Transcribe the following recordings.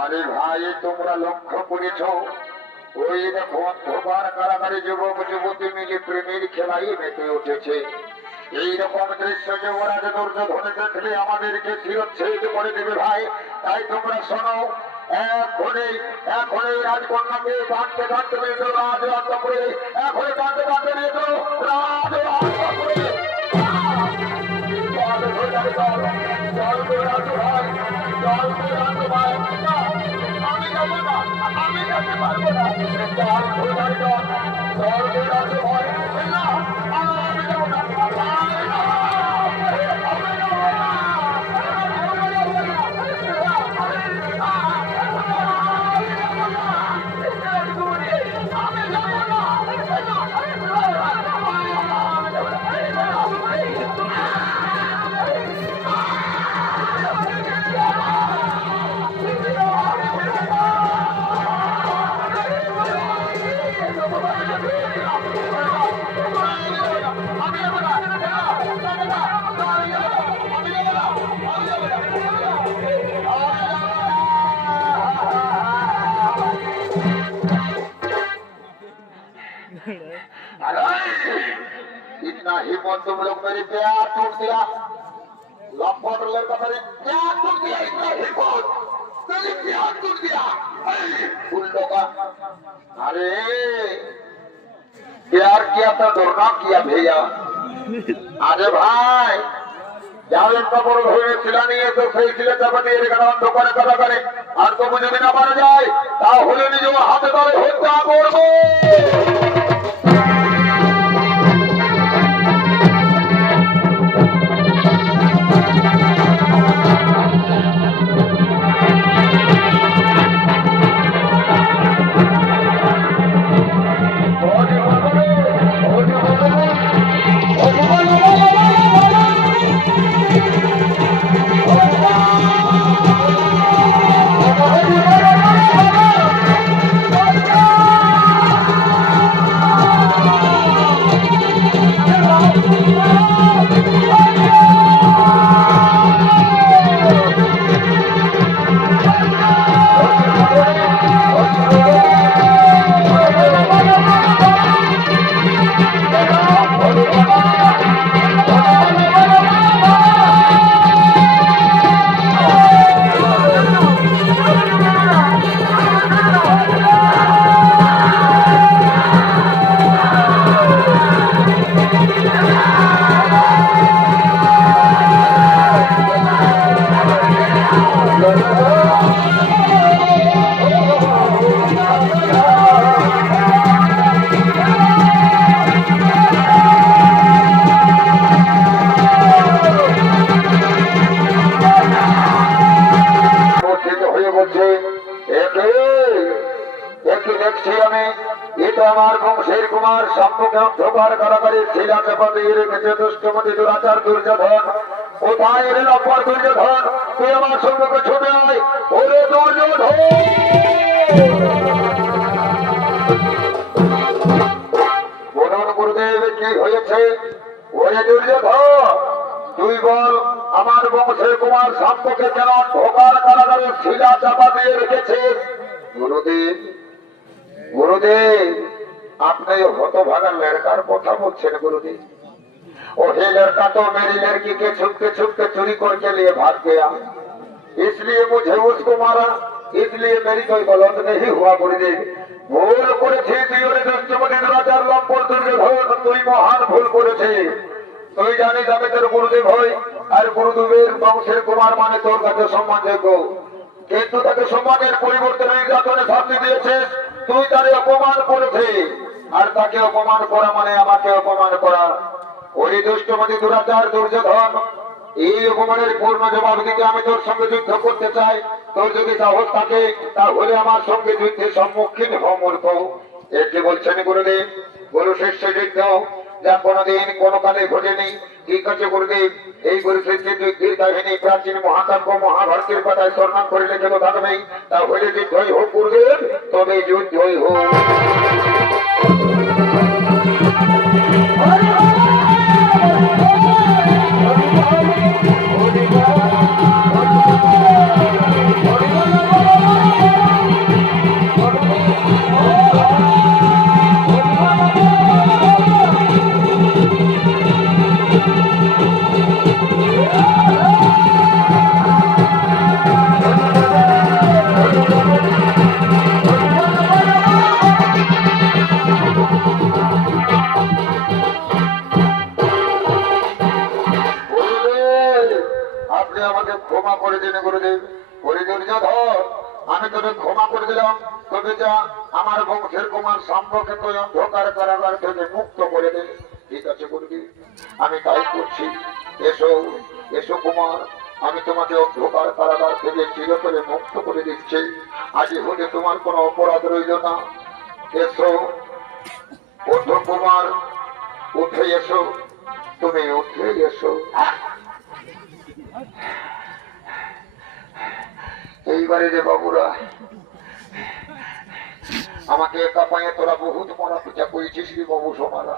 আরে ভাই তোমরা লক্ষ্য করেছ ওই দেখো অন্ধকার কারাগারে যুবক যুবতী মিলে প্রেমের খেলাই মেতে উঠেছে। এইরকম দৃশ্য যুবরাজ দুর্যোধনে দেখলে আমাদেরকে শিরচ্ছেদ করে দেবে ভাই। তাই তোমরা শোনো, এখনই রাজকন্যাকে টানতে টানতে নিয়ে চলো রাজ অন্তপুরে, এখনই টানতে টানতে নিয়ে চলো রাজ অন্তপুরে। আমি যাবো না, আমি যেতে পারবো না, আমি যাবো না। इतना हिम्मत तुम लोग मेरी प्यार टूट दिया, लंबट लड़का मेरी प्यार टूट दिया, इतना हिम्मत मेरी प्यार टूट दिया उल्टों का। अरे प्यार किया तो धोखा किया भैया। अरे भाई যাও একটা বড় হয়ে ছিল নিয়ে তো সেই ছেলেটা বানিয়ে রেখে অন্ধকারে কথা করে, আর তবু যদি না মারা যায় তাহলে নিজেও হাতে ধরে হত্যা করবো। দেখছি আমি এটা আমার বংশের কুমার সম্মুখে অন্ধকার কারাগারে শিলা চাপা দিয়ে রেখেছে দুষ্টমতি দুরাচার দুর্যোধন। কোথায় এলেন অপর দুর্যোধন? তুই আমার সম্মুখে ছুটে আয়। ওরে দুর্যোধন! বলুন গুরুদেব, কি হয়েছে? ওরে দুর্যোধন, তুই বল, আমার বংশের কুমার সম্মুখে কেন অন্ধকার কারাগারে শিলা চাপা দিয়ে রেখেছে? গুরুদেব, गुरुदेव, आपने ये हतभागा लड़का কথা বলছেন गुरुदेव। और ये लड़का तो मेरी लड़की के छुप के चोरी करके लिए भाग गया, इसलिए मुझे उसको मारा, इसलिए मेरी कोई गलत नहीं हुआ गुरुदेव। भूल করেছি তুই ওরে দুষ্টমতি দুরাচার লম্পট দুর্যোধন, তুই মহান ভুল করেছিস। তুই জানিস আমি তোর গুরুদেব হই, আর গুরুদেবের বংশের কুমার মানে তোর কাছে সম্মানযোগ্য, কিন্তু তাকে সম্মানের পরিবর্তে নির্যাতনে শাস্তি দিয়েছিস। তুই তারে অপমান করেছিস, আর তাকে অপমান করা মানে আমাকে অপমান করা। ওই দুষ্টমতি দুরাচার দুর্যোধন, এই অপমানের পূর্ণ জবাব দিতে আমি তোর সঙ্গে যুদ্ধ করতে চাই। তোর যদি সাহস থাকে তাহলে আমার সঙ্গে যুদ্ধের সম্মুখীন হও মূর্খ। এটি বলছেন গুরুদেব, গুরু শিষ্য যুদ্ধ যা কোনদিন কোনো কালে ঘটেনি। ঠিক আছে গুরুদেব, এই গুরুশিষ্য যুদ্ধের কাহিনী প্রাচীন মহাকাব্য মহাভারতের পাতায় স্বর্ণাম করে লিখিত থাকবেই। তাহলে যুদ্ধই হোক গুরুদেব, তবে যুদ্ধই হোক। ক্ষমা করে দিন গুরুদেব। ওরে দুর্যোধন, আমি তোকে ক্ষমা করে দিলাম, তবে যা আমার বংশের কুমার সম্পর্কে তুই অন্ধকার কারাগার থেকে মুক্ত করে দে। ঠিক আছে গুরুদেব, আমি তাই করছি। এসো এসো কুমার, আমি তোমাকে অন্ধকার কারাগার থেকে চিরতরে মুক্ত করে দিচ্ছি। আজই হতে তোমার কোনো অপরাধ রইল না। এসো, ওঠো কুমার, উঠে এসো, তুমি উঠে এসো। এইবারে রে বাবুরা, আমাকে একা পায়ে তোরা বহুত মারা পূজা করেছিস রে বাবু সোমারা,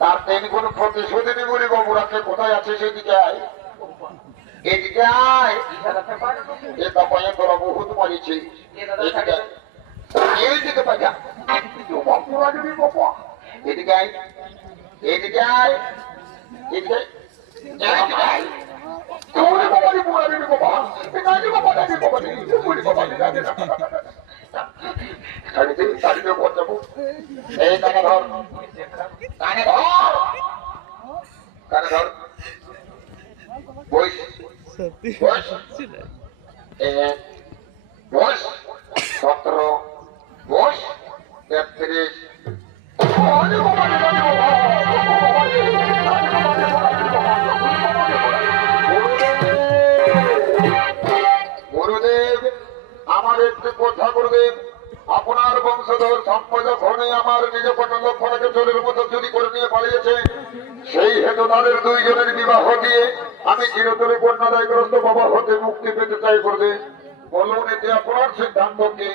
তার তিন গুণ প্রতিশোধ নিবি রে বাবুরাকে। কোথায় আছে সেদিকে আয়, এদিকে আয়। একা পায়ে তোরা বহুত মারিছিস, এইদিকে পাজা বাবুরা দিবি বাবা। এদিকে আয়, এদিকে আয়, এদিকে আয়। বস 17, বস 33। গুরুদেব, আমার একটি কথা গুরুদেব, আপনার বংশধর সম্পদ যখনই আমার নিজ লক্ষণকে চোরের মতো চুরি করে নিয়ে পালিয়েছে, সেই হেতু তাদের দুইজনের বিবাহ দিয়ে আমি চিরতরে কন্যাদায়গ্রস্ত বাবা হতে মুক্তি পেতে চাই গুরুদেব। বলুন এতে আপনার সিদ্ধান্ত কি?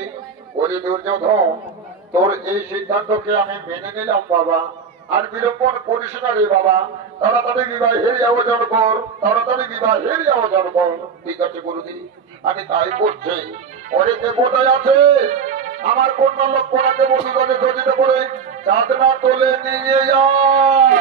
ওরে দুর্যোধন, তোর এই সিদ্ধান্তকে আমি মেনে নিলাম বাবা, আর বিলম্বন করিস না রে বাবা। তাড়াতাড়ি বিবাহের আয়োজন কর, তাড়াতাড়ি বিবাহের আয়োজন কর। ঠিক আছে গুরুদেব, আমি তাই করছি। ওরে কে কোথায় আছে? আমার কন্যা লক্ষণাকে মধুগণে সজ্জিত করে চাঁদনা তোলে নিয়ে যায়।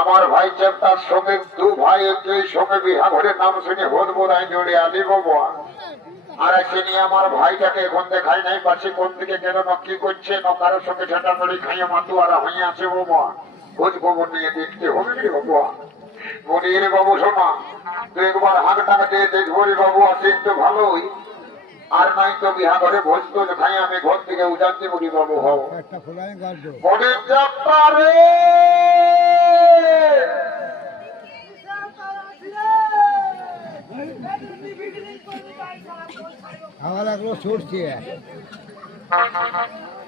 আমার ভাই তার সঙ্গে দু ভাই একই সঙ্গে বিহা ঘরের নাম শুনে হোদ বোধ জড়ে আলি বাবা আর এসে নিয়ে আমার ভাইটাকে এখন দেখাই নাই পাচ্ছি কোন দিকে গেল না কি করছে না কারোর সঙ্গে ঝাঁটা নড়ি খাইয়ে মাতু আর হয়ে আছে বাবা খোঁজ খবর নিয়ে দেখতে হবে রে বাবা মনে রে বাবু শোনা তুই একবার হাত টাকা দিয়ে দেখবো রে বাবু আসিস তো ভালোই আর নাই তো বিহা ঘরে ভোজ তো খাই আমি ঘর থেকে উঠাতে বলি বাবু হও মনে যাত্রা রে আমার লাগলো ছুটছে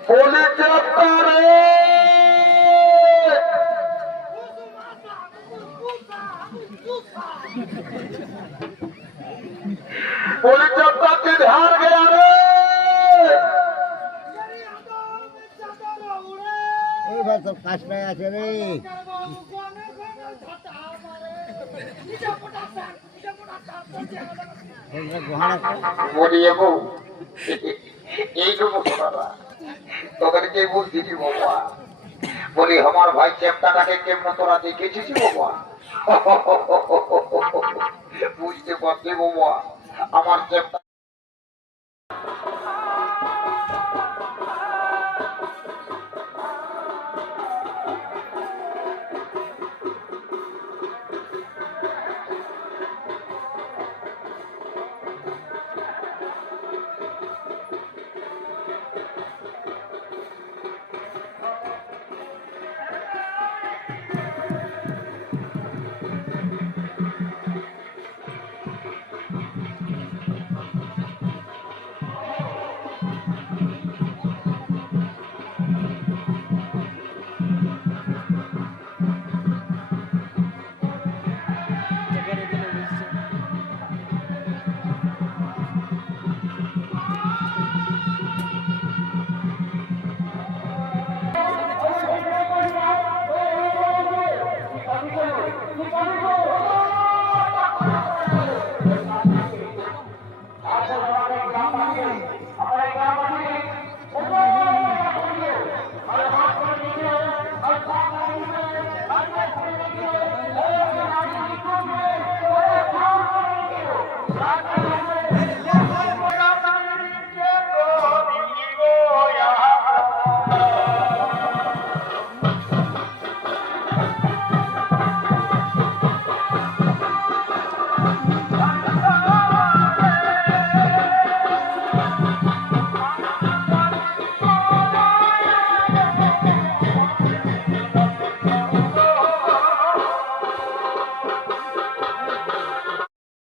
মনে যাত্রা রে पुलिस जनता के ध्यान गया रे ওই ভাই সব কাজটাই আছে রে বলিয়ে গো এইটুকু শোনাবা তোদেরকে বুদ্ধি দিব বাবা বলি আমার ভাই চেপটাটাকে কেমন তোরা দেখেছিস বাবা বুঝতে পারছি বাবা আমার চেপটা